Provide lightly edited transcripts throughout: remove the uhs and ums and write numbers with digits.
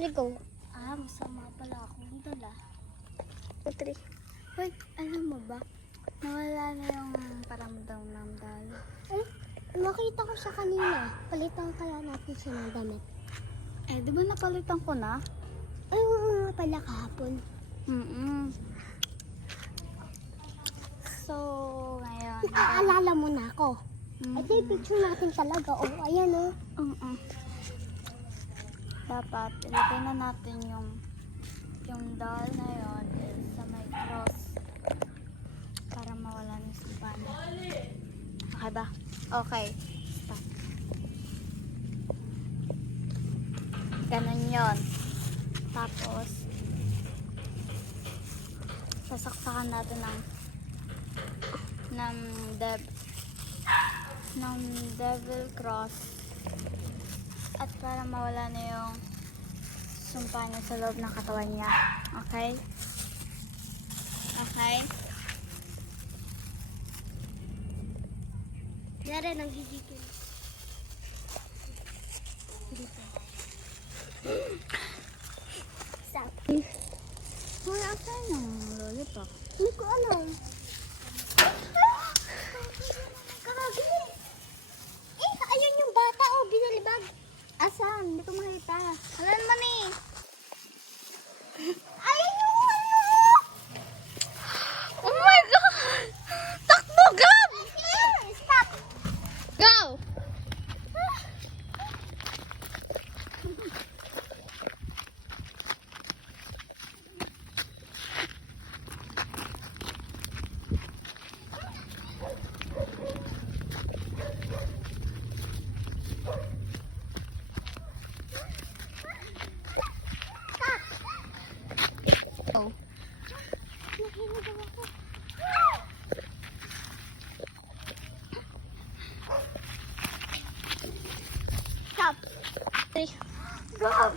Ligo. Masama pala akong dala. 3. Wait, alam mo ba? Nawala na yung paramdam ng dala. Ay, nakita ko siya kanina. Palitan kaya natin siya ng damit. Di ba napalitan ko na? Ay, oo nga pala kahapon. So, ngayon. Naaalala mo na ako. Ito yung picture natin talaga. Oh, ayan oh. Dapat ilagay na natin yung doll na yun sa may cross para mawala ng sipana. Okay ba? Okay. Stop. Ganun yun. Tapos, sasaksakan natin ng devil cross at para mawala na yung sumpa niya sa loob ng katawan niya. Okay? Okay? Yara nang gigigil. Stop. Wala saan yung lollipop? Hindi ko alam. Kakabili. Ayun yung bata oh, binalibag. Asan? Hindi ko makita. Wala naman eh. Ayun yung ano! Oh my God! Takbo, Gab! Stop! Go! Oh. Nakinig ako. Stop! Gab!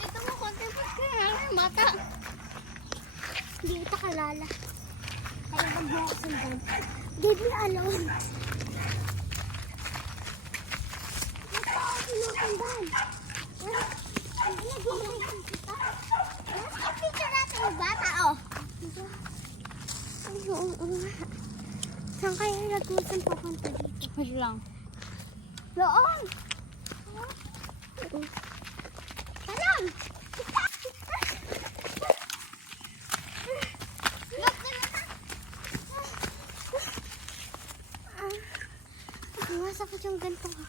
Ito mo, konti-pot ka nga, bata. Hindi kita kalala. Kaya bag mo ako sundan. Leave me alone. Ito ako sinusundan. Nag-iinig kita. Nasa picture natin yung bata, oh. Ay, oo nga. Saan kaya nag-usan papunta dito? Wait lang. Doon! Talang! Masakit yung ganito ka.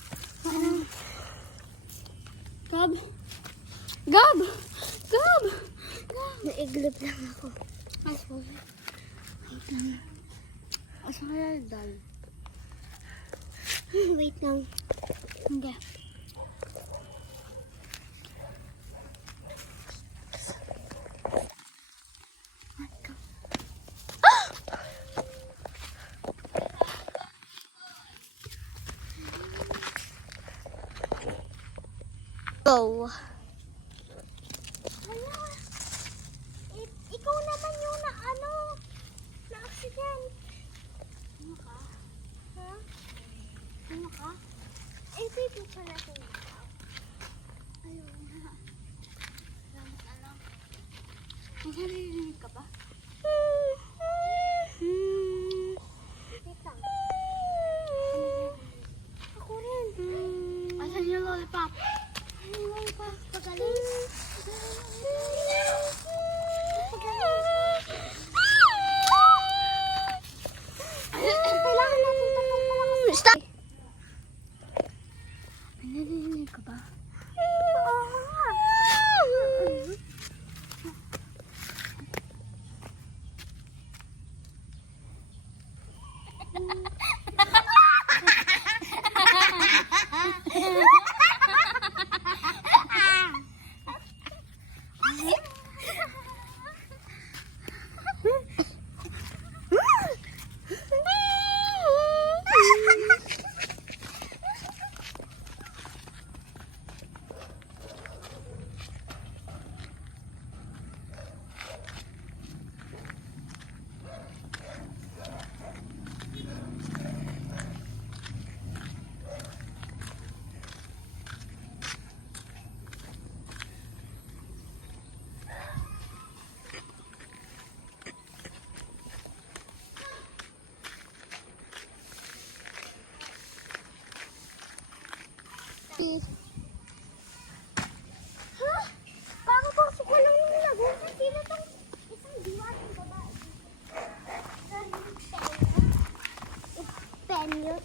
Gab! Gab! Gab! Naiglip lang ako. Ay, sorry. Asa kaya yung doll? Wait lang. Hindi. Go! Hala! Ikaw naman yung na-accident. Ano ka? Ha? Ano ka? Picture natin. Ayun na. Ano? May naririnig ka ba? Wait lang. Ako rin. Asan yung lollipop? Ayun pa. Pagaling. Kailangan natin tatlong palakas. Stop! May naririnig ka ba? Oo nga. Ha? Kakapasok ko lang yung lagusan. Sino tong isang diwatang babae? Penyo.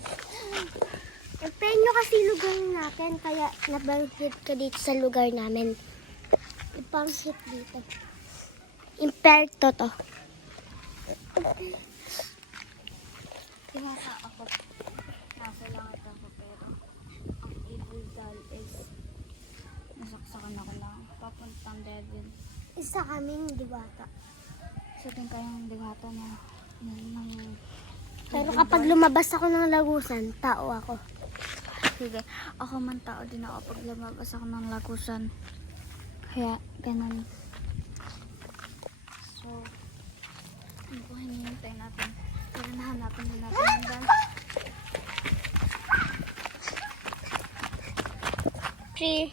Ang penyo kasi lugar natin, kaya nabanghit ko dito sa lugar namin. Ipanghit dito. Imperto to. Pinasa ako. Nasa langit ako pero ang evil doll is nasaksakan ako lang. Papuntang devil. Isa kaming diwata. So din kayong diwata na ng Pero kapag lumabas ako ng lagusan, tao ako. sige, ako man tao din ako pag lumabas ako ng lagusan. Kaya ganun. So, ano po hinihintay natin? Kaya nahanapin din natin yung doll. Three.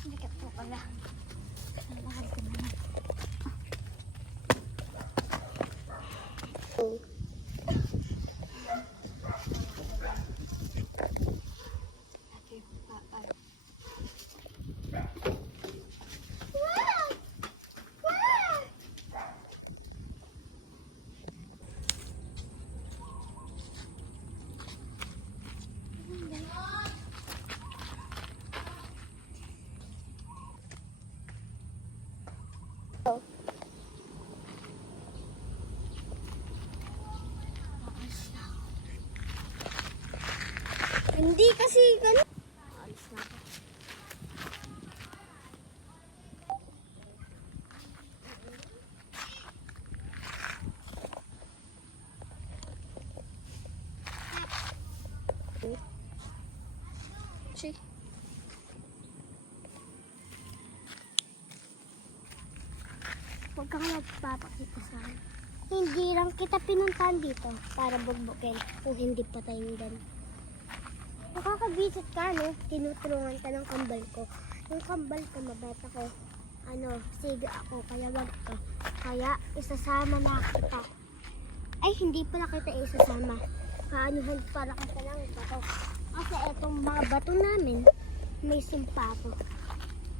Hindi ka po pala. Nalakad ko naman. Okay, bye. Hindi kasi ganun. Alis na ako. See? Huwag kang magpapakita sa akin. Hindi lang kita pinuntahan dito para bugbukin kung hindi patayin din. Nakakabisit ka, no? Tinutulungan ka ng kambal ko. Yung kambal ko, mabait ako. Siga ako, kaya wag ka. Kaya, isasama na kita. Ay, hindi pala kita isasama. Kaanuhan pala kita ng bato. Kasi etong mga bato namin, may sumpa ko.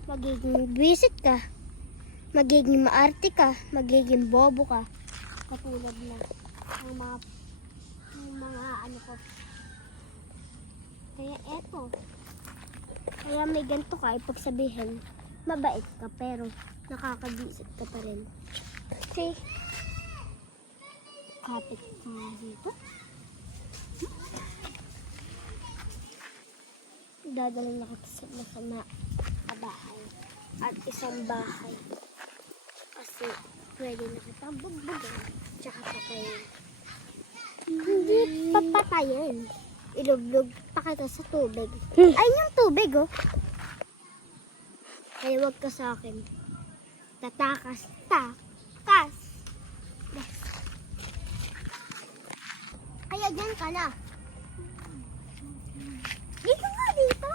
Magiging visit ka. Magiging maarte ka. Magiging bobo ka. Katulad na ng mga ano ko. Kaya eto. Kaya may ganito ka, ipagsabihin, mabait ka pero nakakabisit ka pa rin. Okay. Kapit ka nga dito. Dadalhin na kita sa masama na bahay. At isang bahay. Kasi pwede na kitang bugbugan. Tsaka patayin. Hindi papatayin. Ilublog pa kita sa tubig. Ay, yung tubig, oh. Kaya wag ka sa akin. Tatakas. Takas. Yes. Kaya dyan ka na. Dito nga, dito.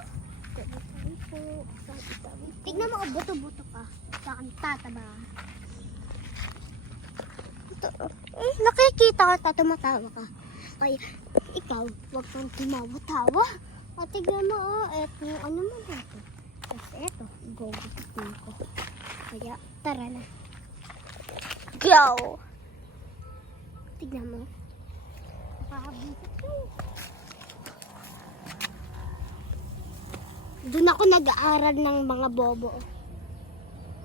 Tignan mo, buto-buto ka. Sa akin tataba. Nakikita ka, tumatawa ka. Kaya, ikaw, huwag kang tumawa-tawa. At tignan mo, eto, ano mo dito? Tapos eto, gugupitin ko. Kaya, tara na. Go! Tignan mo. Nakakabisit ko. Doon ako nag-aaral ng mga bobo.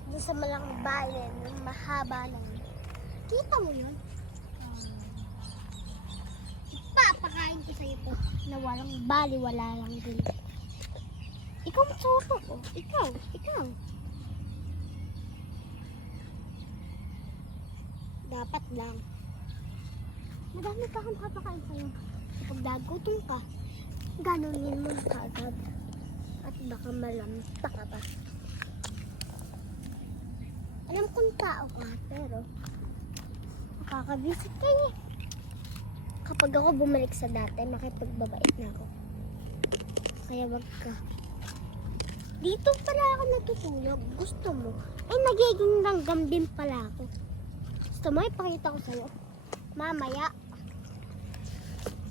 Doon sa malang bayan, yung mahaba lang. Kita mo yun? Papakain ko sa ito na walang bali, wala lang din. Ikaw magsuto ko. Ikaw. Dapat lang. Madami pa akong papakain sa'yo. Kapag nagutom ka, ganunin mo na kaagad. At baka malamta ka pa. Alam kong tao ka, pero makakabisit ka niya. Kapag ako bumalik sa dati, makipagbabait na ako. Kaya wag ka. Dito pala ako natutulog. Gusto mo? Ay, nagiging langgam din pala ako. Gusto mo, ipakita ko sa'yo. Mamaya.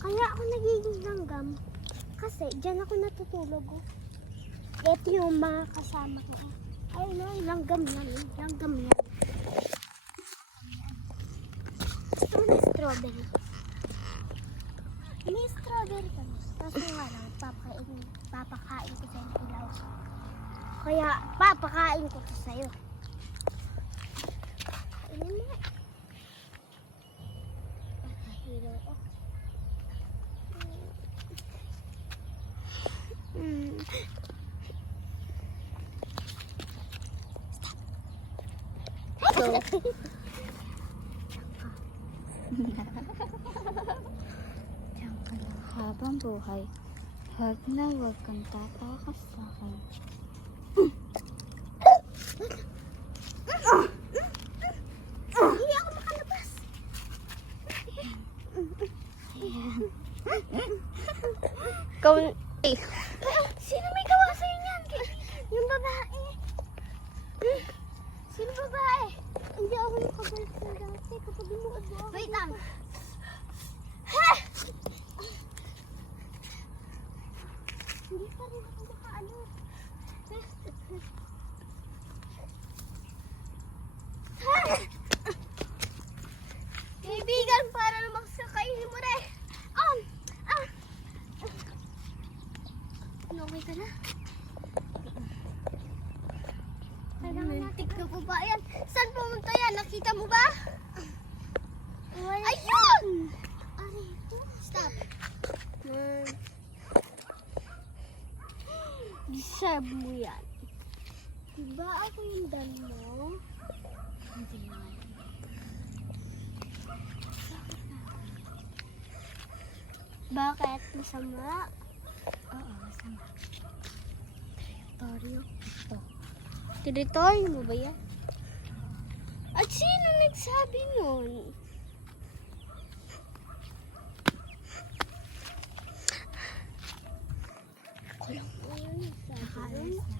Kaya ako nagiging langgam. Kasi, dyan ako natutulog. Oh. Ito yung mga kasama ko. Ay, no, langgam yan. Langgam yan. Gusto mo na strawberry? May strawberry kami. Kaso nga lang, papakain ko sa'yo ng ilaw. Kaya, papakain ko to sa'yo. Kainin mo. Papahilo ko. Stop. Diyan ka lang habang buhay. Huwag na huwag kang tatakas sa akin. Hindi ako makalabas. Ayan. Sino may gawa sa'yo niyan? Yung babae. Sino babae? Hindi ako nakabalik na dati kapag binuod mo ako. Wait lang. Ha! Hindi pa rin ako makaano. Ha! Kaibigan, para naman sa kainin mo rin. Ano, okay ka na? Kailangan natin ka po ba? Ayan, saan pumunta yan? Nakita mo ba? Ayun! Arito. Stop. Deserve mo yan. Diba ako yung dan mo? Hindi naman. Bakit? Masama? Oo, masama. Teritoryo. Ito. Teritoryo mo ba yan? At sino nagsabi nun? Ako lang po yun. Nakaalis na.